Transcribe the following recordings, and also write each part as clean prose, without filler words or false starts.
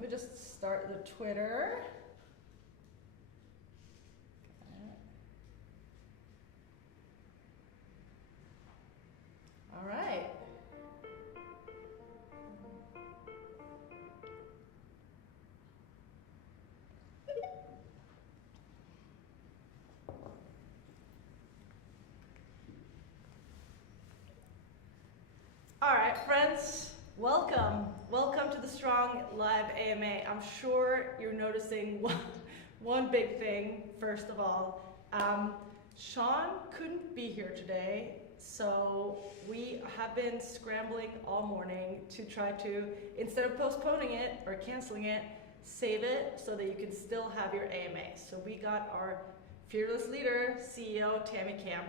Let me just start the Twitter. All right. All right, friends, welcome. Welcome to the Strong Live AMA. I'm sure you're noticing one big thing, first of all. Sean couldn't be here today, so we have been scrambling all morning to try to, instead of postponing it or canceling it, save it so that you can still have your AMA. So we got our fearless leader, CEO Tammy Camp,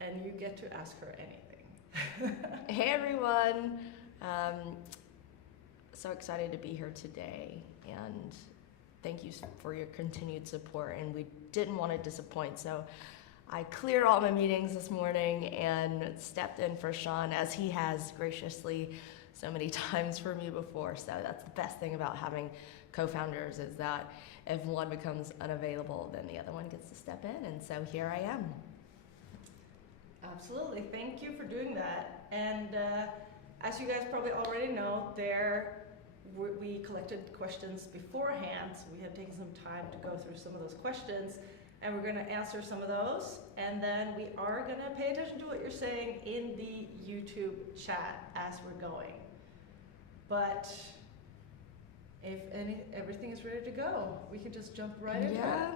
and you get to ask her anything. Hey everyone, so excited to be here today, and thank you for your continued support, and we didn't want to disappoint, so I cleared all my meetings this morning and stepped in for Sean, as he has graciously so many times for me before. So that's the best thing about having co-founders, is that if one becomes unavailable, then the other one gets to step in, and so here I am. Absolutely, thank you for doing that. And as you guys probably already know, we collected questions beforehand, so we have taken some time to go through some of those questions, and we're going to answer some of those, and then we are going to pay attention to what you're saying in the YouTube chat as we're going. But if everything is ready to go, we can just jump right into it. Yeah?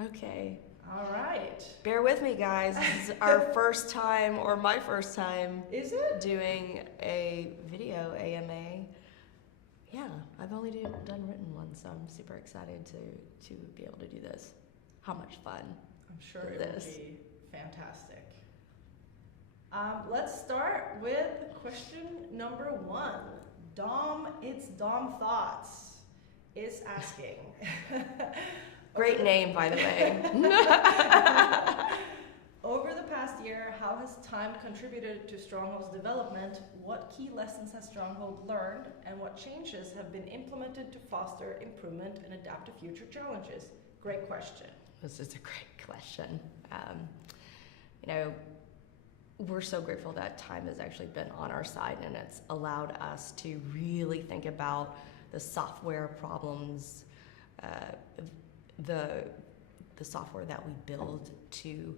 Okay. All right. Bear with me, guys. This is our first time, or my first time, Is it? doing a video AMA. Yeah, I've only done written ones, so I'm super excited to be able to do this. How much fun. I'm sure is it this? will be fantastic. Let's start with question number 1. It's Dom Thoughts is asking. Great name, by the way. Over the past year, how has time contributed to Stronghold's development? What key lessons has Stronghold learned, and what changes have been implemented to foster improvement and adapt to future challenges? Great question. This is a great question. We're so grateful that time has actually been on our side, and it's allowed us to really think about the software problems, the software that we build to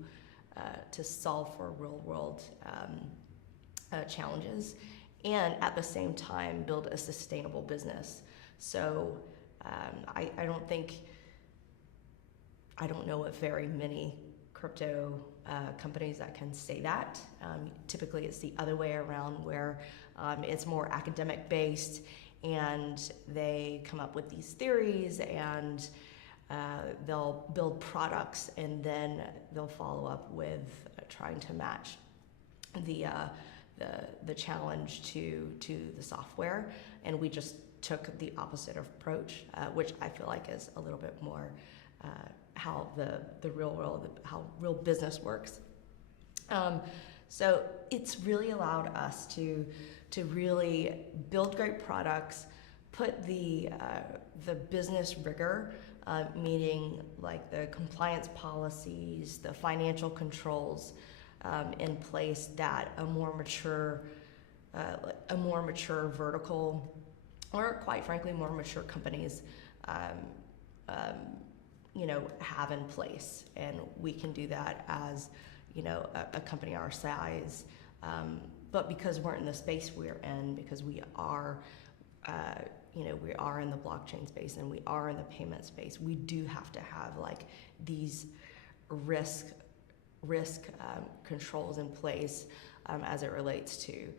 solve for real world challenges, and at the same time build a sustainable business. So I don't know of very many crypto companies that can say that. Typically it's the other way around, where it's more academic based, and they come up with these theories, and they'll build products, and then they'll follow up with trying to match the challenge to the software. And we just took the opposite approach, which I feel like is a little bit more how the real world, how real business works. So it's really allowed us to really build great products, put the business rigor, meaning like the compliance policies, the financial controls in place that a more mature vertical, or quite frankly more mature companies have in place. And we can do that as a company our size, but because we're in the space we're in, because we are we are in the blockchain space and we are in the payment space, we do have to have like these risk controls in place as it relates to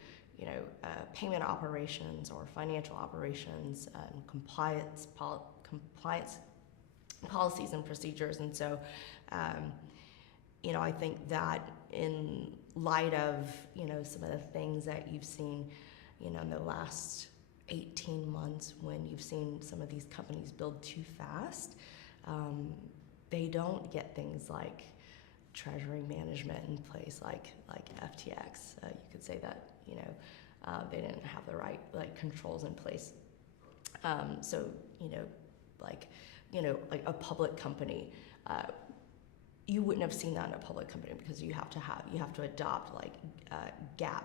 payment operations or financial operations, and compliance policies and procedures. And so I think that in light of some of the things that you've seen in the last 18 months, when you've seen some of these companies build too fast, they don't get things like treasury management in place, like FTX. You could say that they didn't have the right controls in place. So, like a public company, you wouldn't have seen that in a public company because you have to adopt like GAAP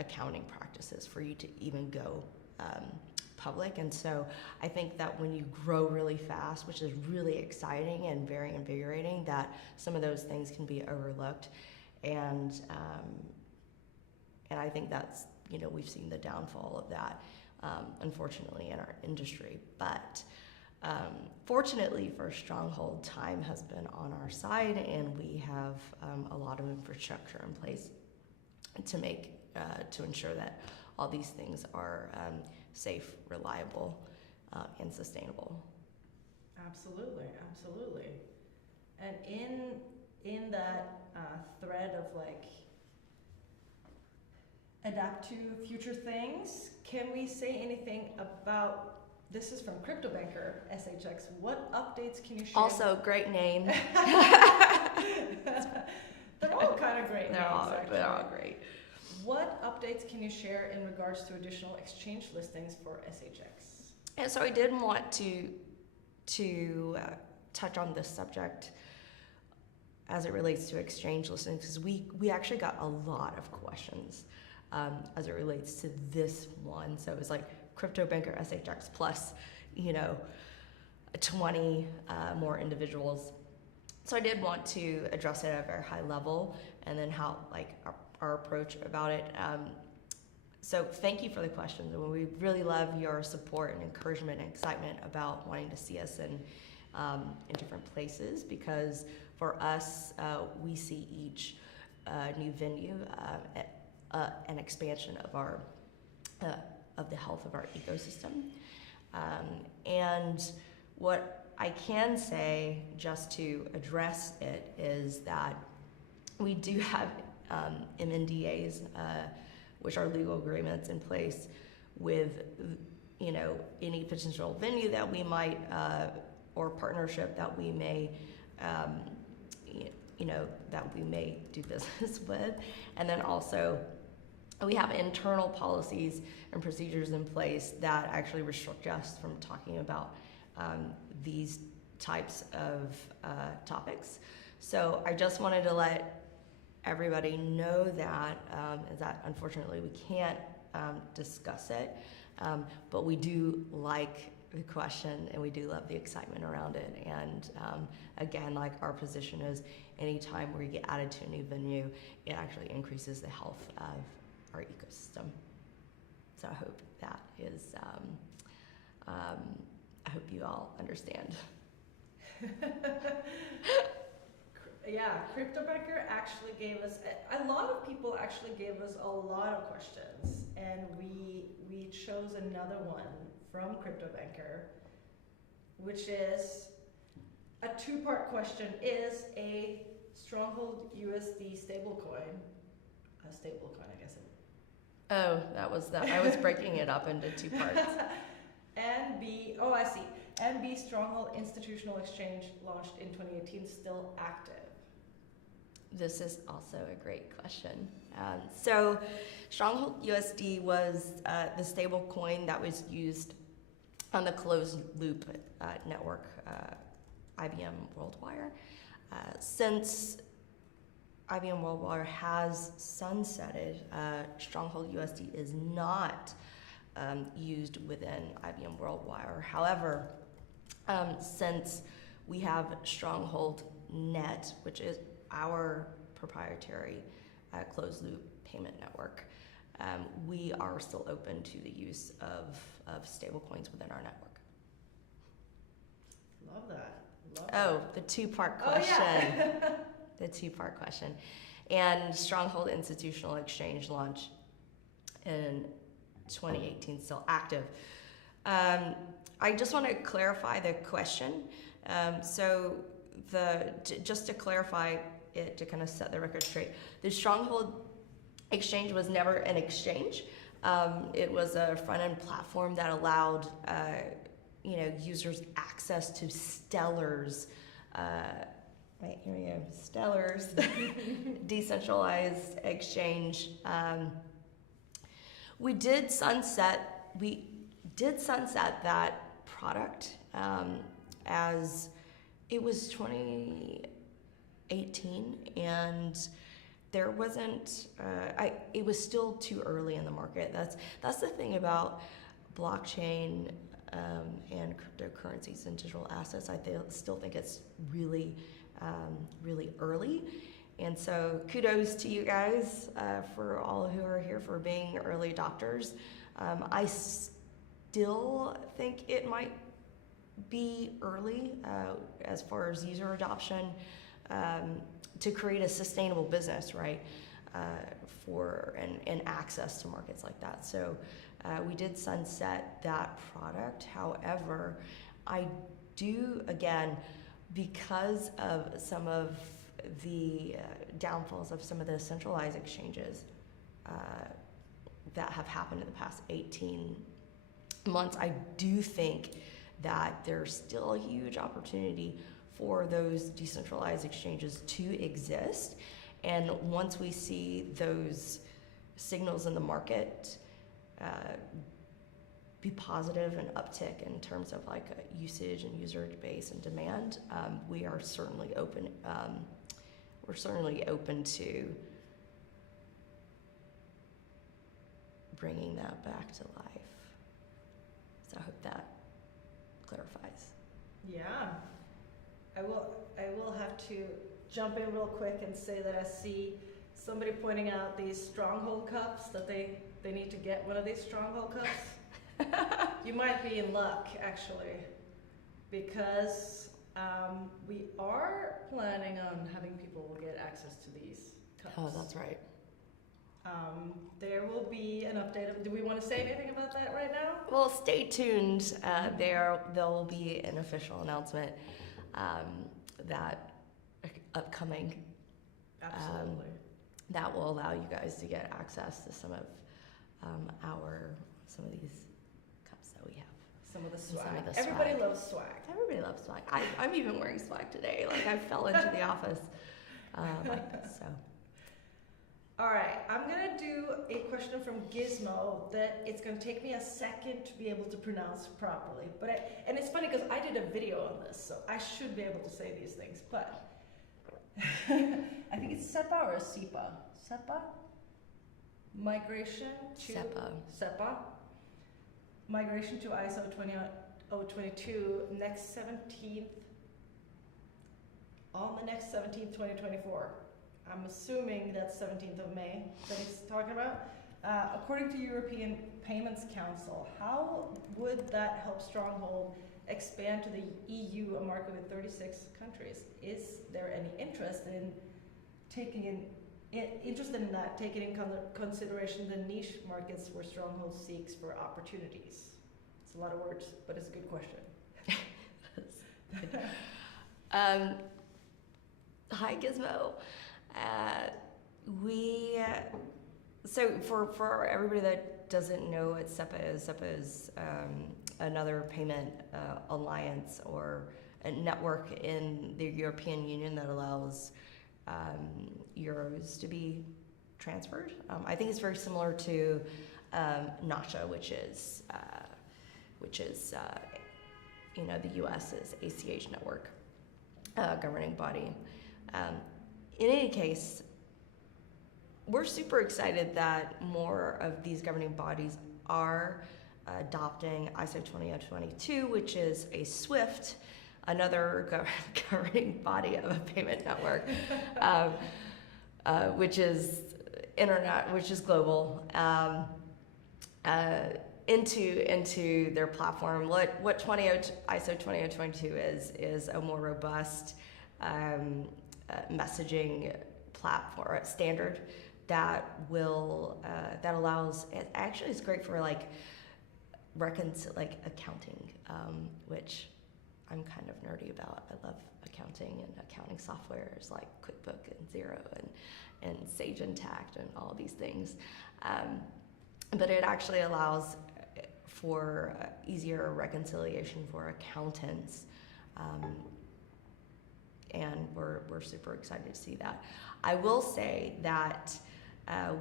accounting practices for you to even go public. And so I think that when you grow really fast, which is really exciting and very invigorating, that some of those things can be overlooked. And I think that's, we've seen the downfall of that, unfortunately, in our industry. But fortunately for Stronghold, time has been on our side, and we have a lot of infrastructure in place to ensure that all these things are safe, reliable, and sustainable. Absolutely. And in that thread of like adapt to future things, can we say anything about? This is from CryptoBanker SHX. What updates can you share? Also, great name. They're all kind of great. They're all great. What updates can you share in regards to additional exchange listings for SHX? And so I did want to touch on this subject as it relates to exchange listings, because we actually got a lot of questions as it relates to this one. So it was like CryptoBanker SHX plus, 20 more individuals. So I did want to address it at a very high level, and then how like our approach about it. So thank you for the questions, and we really love your support and encouragement and excitement about wanting to see us in different places, because for us, we see each new venue an expansion of our of the health of our ecosystem. And what I can say, just to address it, is that we do have MNDAs, which are legal agreements in place with, any potential venue that we might, or partnership that we may, that we may do business with. And then also, we have internal policies and procedures in place that actually restrict us from talking about these types of topics. So I just wanted to let everybody know that unfortunately we can't discuss it, but we do like the question and we do love the excitement around it. And again, like our position is, anytime we get added to a new venue, it actually increases the health of our ecosystem. So I hope that is, I hope you all understand. Yeah, CryptoBanker actually gave us, a lot of people actually gave us a lot of questions, and we chose another one from CryptoBanker, which is a two-part question. Is a Stronghold USD stablecoin a stablecoin, I guess? Oh, that was that. I was breaking it up into two parts. And B, oh, I see. And B, Stronghold Institutional Exchange launched in 2018, still active. This is also a great question. So Stronghold USD was the stable coin that was used on the closed loop network, IBM WorldWire. Since IBM WorldWire has sunsetted, Stronghold USD is not used within IBM WorldWire. However, since we have Stronghold Net, which is our proprietary closed loop payment network, we are still open to the use of stablecoins within our network. Love that. The two-part question. Oh, yeah. The two-part question. And Stronghold Institutional Exchange launched in 2018, still active. I just want to clarify the question. Just to clarify it, to kind of set the record straight, the Stronghold exchange was never an exchange. It was a front-end platform that allowed users access to Stellar's right, here we go, Stellar's decentralized exchange. We did sunset did sunset that product as it was 2018, and there wasn't. It was still too early in the market. That's the thing about blockchain and cryptocurrencies and digital assets. Still think it's really, really early. And so kudos to you guys for all who are here for being early adopters. I still think it might be early as far as user adoption to create a sustainable business, right? For and access to markets like that. So we did sunset that product. However, I do, again, because of some of the downfalls of some of the centralized exchanges that have happened in the past 18 months, I do think that there's still a huge opportunity for those decentralized exchanges to exist. And once we see those signals in the market be positive and uptick in terms of like usage and user base and demand, we are certainly open. We're certainly open to bringing that back to life. So I hope that clarifies. Yeah, I will have to jump in real quick and say that I see somebody pointing out these Stronghold cups, that they need to get one of these Stronghold cups. You might be in luck, actually, because we are planning on having people get access to these cups. Oh, that's right. There will be an update. Do we want to say anything about that right now? Well, stay tuned. There will be an official announcement that upcoming. Absolutely. That will allow you guys to get access to some of these cups that we have. Some of the swag. Some of the Everybody swag. loves swag. Everybody loves swag. I'm even wearing swag today. Like I fell into the office like this. So. All right, I'm gonna do a question from Gizmo that it's gonna take me a second to be able to pronounce properly. And it's funny because I did a video on this, so I should be able to say these things. But I think it's SEPA or SEPA. SEPA. Migration to SEPA. Migration to ISO 20022 next 17th. On the next 17th, 2024. I'm assuming that's 17th of May that he's talking about. According to European Payments Council, how would that help Stronghold expand to the EU, a market with 36 countries? Is there any interest in taking consideration the niche markets where Stronghold seeks for opportunities? It's a lot of words, but it's a good question. Hi, Gizmo. So for everybody that doesn't know what SEPA is another payment alliance or a network in the European Union that allows euros to be transferred. I think it's very similar to nacha, which is the U.S.'s ACH network governing body. In any case, we're super excited that more of these governing bodies are adopting ISO 20022, which is a SWIFT, another governing body of a payment network, which is global, into their platform. What ISO 20022 is a more robust messaging platform standard that allows. It actually is great for like accounting, which I'm kind of nerdy about. I love accounting and accounting softwares like QuickBook and Xero and Sage Intacct and all these things. But it actually allows for easier reconciliation for accountants. And we're super excited to see that. I will say that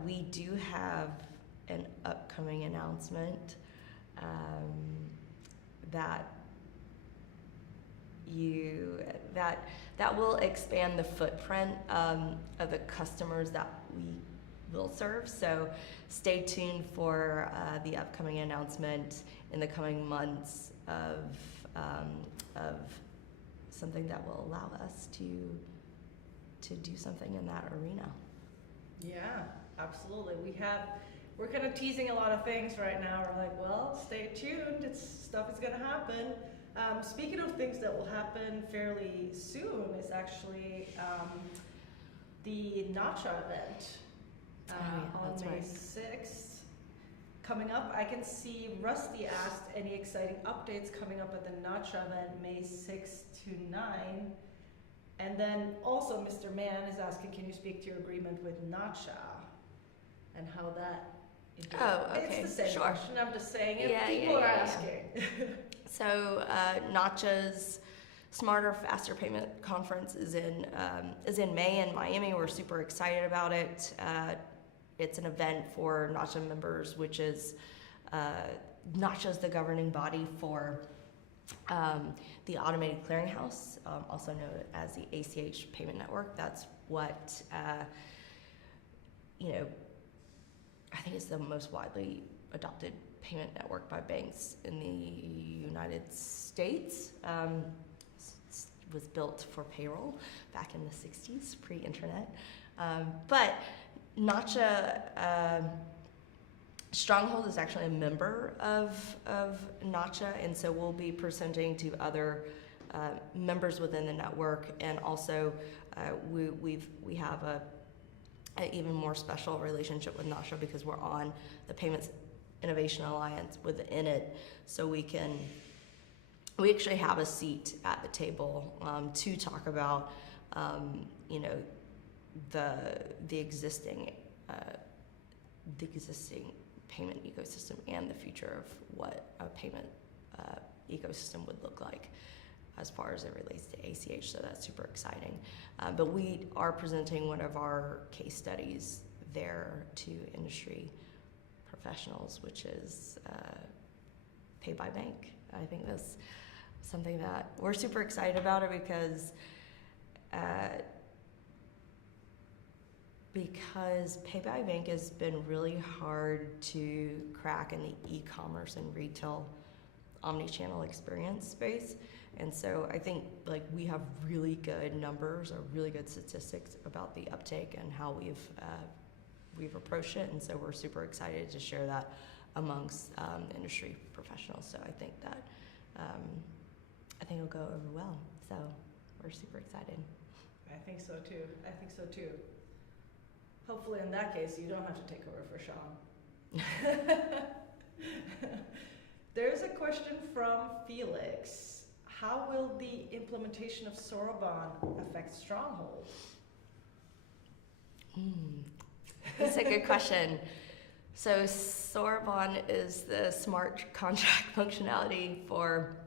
we do have an upcoming announcement that that will expand the footprint of the customers that we will serve. So stay tuned for the upcoming announcement in the coming months of something that will allow us to do something in that arena. Yeah, absolutely. We're kind of teasing a lot of things right now. We're like, well, stay tuned. Stuff is going to happen. Speaking of things that will happen fairly soon is actually the nacha event on May 6th coming up. I can see Rusty asked any exciting updates coming up at the nacha event May 6th to 9. And then also Mr. Mann is asking, can you speak to your agreement with nacha and how that... Oh, okay. It's the same sure. question. I'm just saying it. Yeah, People are asking. So nacha's Smarter, Faster Payment Conference is in May in Miami. We're super excited about it. It's an event for nacha members, which is nacha's the governing body for the Automated Clearinghouse, also known as the ACH Payment Network. That's what I think it's the most widely adopted payment network by banks in the United States. Was built for payroll back in the 60s, pre-internet. But nacha, Stronghold is actually a member of nacha, and so we'll be presenting to other members within the network, and also we have a even more special relationship with nacha because we're on the Payments Innovation Alliance within it, so we actually have a seat at the table to talk about the existing payment ecosystem and the future of what a payment ecosystem would look like as far as it relates to ACH, so that's super exciting. But we are presenting one of our case studies there to industry professionals, which is Pay by Bank. I think that's something that we're super excited about it because Pay by Bank has been really hard to crack in the e-commerce and retail omni-channel experience space. And so I think we have really good numbers or really good statistics about the uptake and how we've approached it. And so we're super excited to share that amongst industry professionals. So I think that it'll go over well. So we're super excited. I think so too. Hopefully in that case, you don't have to take over for Sean. There's a question from Felix. How will the implementation of Sorond affect Stronghold? That's a good question. So Sorond is the smart contract functionality for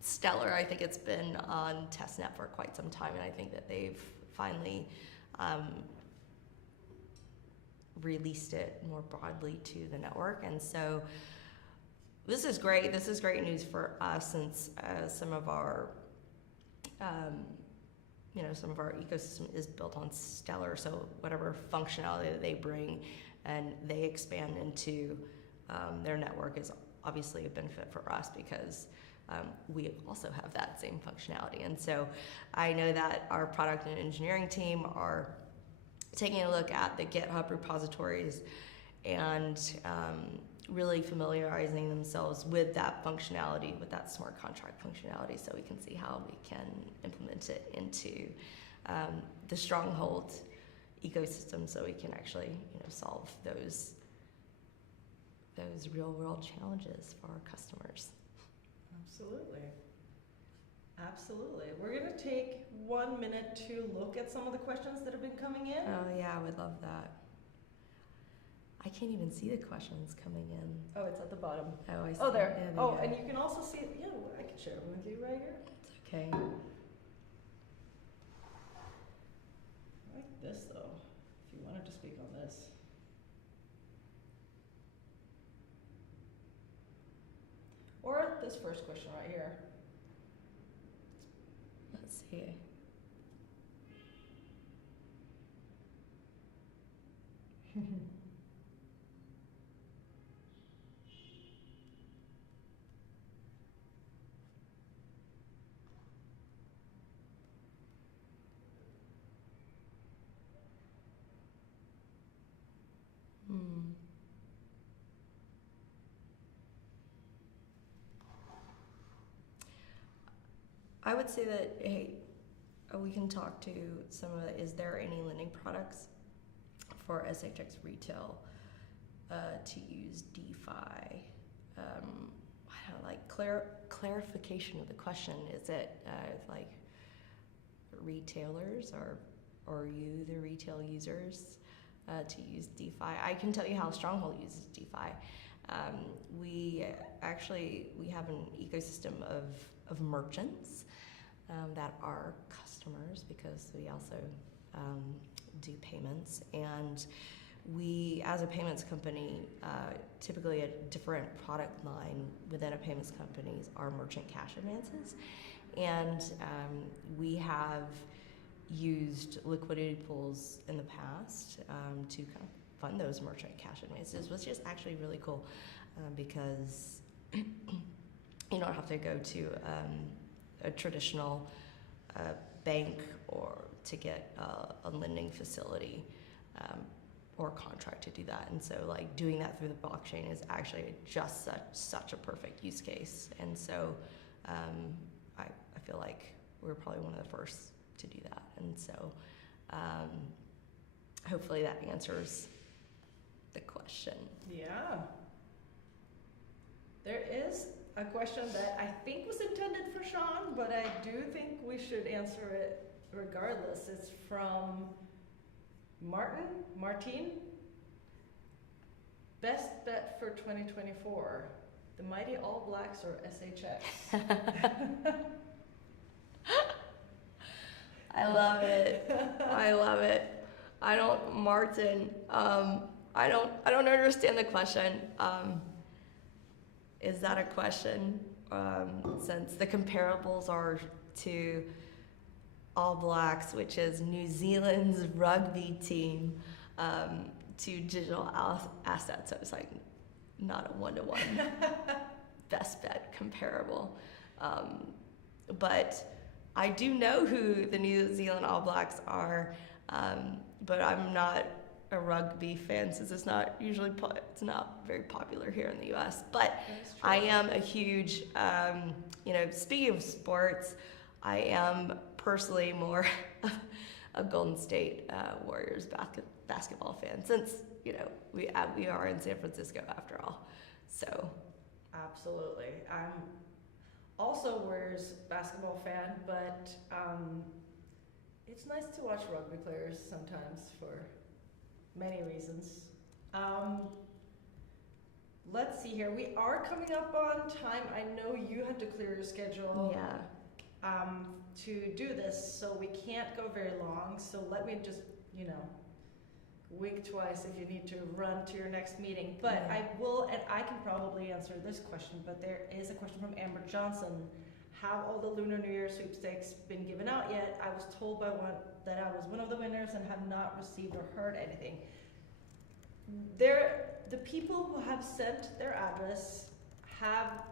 Stellar. I think it's been on testnet for quite some time, and I think that they've finally released it more broadly to the network. And so this is great. This is great news for us, since some of our ecosystem is built on Stellar. So whatever functionality that they bring and they expand into their network is obviously a benefit for us, because we also have that same functionality. And so I know that our product and engineering team are taking a look at the GitHub repositories and really familiarizing themselves with that functionality, with that smart contract functionality, so we can see how we can implement it into the Stronghold ecosystem, so we can actually solve those real world challenges for our customers. Absolutely. We're going to take 1 minute to look at some of the questions that have been coming in. Oh yeah, I would love that. I can't even see the questions coming in. Oh, it's at the bottom. Oh, I see. Oh, there. Yeah, Oh, and you can also see, I can share them with you right here. It's okay. I like this though, if you wanted to speak on this. this first question right here. Let's see. I would say that, hey, we can talk to some of the, is there any lending products for SHX retail to use DeFi? I don't know, like clarification of the question. Is it like retailers or you, the retail users, to use DeFi? I can tell you how Stronghold uses DeFi. We have an ecosystem of merchants that are customers, because we also do payments, and we, as a payments company, typically a different product line within a payments company are merchant cash advances, and we have used liquidity pools in the past to kind of fund those merchant cash advances, which is actually really cool because you don't have to go to a traditional bank or to get a lending facility or contract to do that. And so like doing that through the blockchain is actually just such a perfect use case. And so I feel like we're probably one of the first to do that. And so hopefully that answers the question. Yeah. There is a question that I think was intended for Sean, but I do think we should answer it regardless. It's from Martin. Best bet for 2024, the mighty All Blacks or SHX? I love it. I love it. Martin, I don't understand the question. Is that a question? Since the comparables are to All Blacks, which is New Zealand's rugby team, to digital assets. So it's like not a one-to-one best bet comparable. But I do know who the New Zealand All Blacks are, but I'm not a rugby fan since it's not usually it's not very popular here in the U.S. But I am a huge, speaking of sports, I am personally more a Golden State Warriors basketball fan, since we are in San Francisco after all. So absolutely, I'm also a Warriors basketball fan, but it's nice to watch rugby players sometimes for many reasons. Let's see here. We are coming up on time. I know you had to clear your schedule. Yeah. To do this, so we can't go very long. So let me just, wink twice if you need to run to your next meeting. But Yeah. I will, and I can probably answer this question, but there is a question from Amber Johnson. Have all the Lunar New Year sweepstakes been given out yet? I was told by one that I was one of the winners and have not received or heard anything. The people who have sent their address have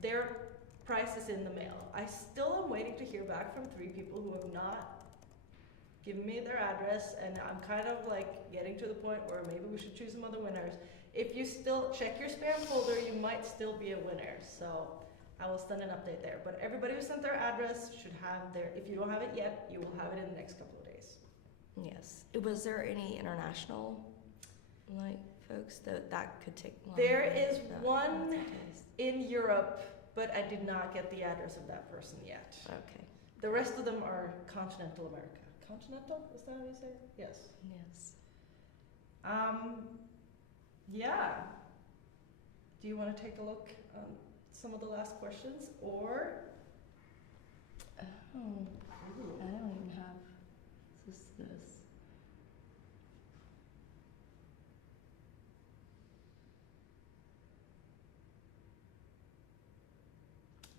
their prices in the mail. I still am waiting to hear back from 3 people who have not given me their address, and I'm kind of like getting to the point where maybe we should choose some other winners. If you still check your spam folder, you might still be a winner. So I will send an update there. But everybody who sent their address should have their, if you don't have it yet, you will have it in the next couple of days. Yes. Was there any international folks that could take long? There is one in Europe, but I did not get the address of that person yet. Okay. The rest of them are continental America. Continental? Is that how you say it? Yes. Yes. Yeah. Do you want to take a look at some of the last questions, or? I don't even have this.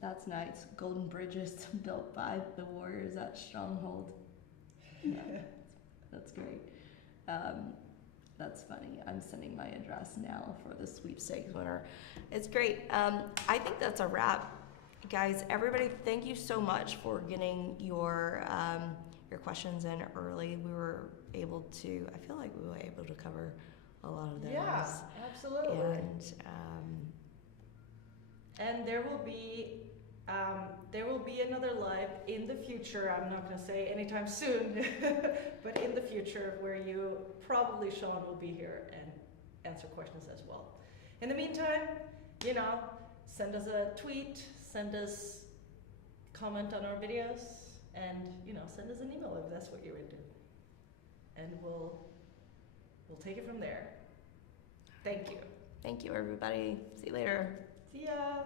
That's nice. Golden bridges built by the warriors at Stronghold. Yeah, that's great. That's funny. I'm sending my address now for the sweepstakes winner. It's great. I think that's a wrap, guys. Everybody, thank you so much for getting your questions in early. We were able to. I feel like we were able to cover a lot of those. Yeah, absolutely. And there will be another live in the future. I'm not going to say anytime soon, but in the future, where you probably Sean will be here and answer questions as well. In the meantime, send us a tweet, send us comment on our videos, and send us an email if that's what you're into, and we'll take it from there. Thank you. Thank you, everybody. See you later. See ya.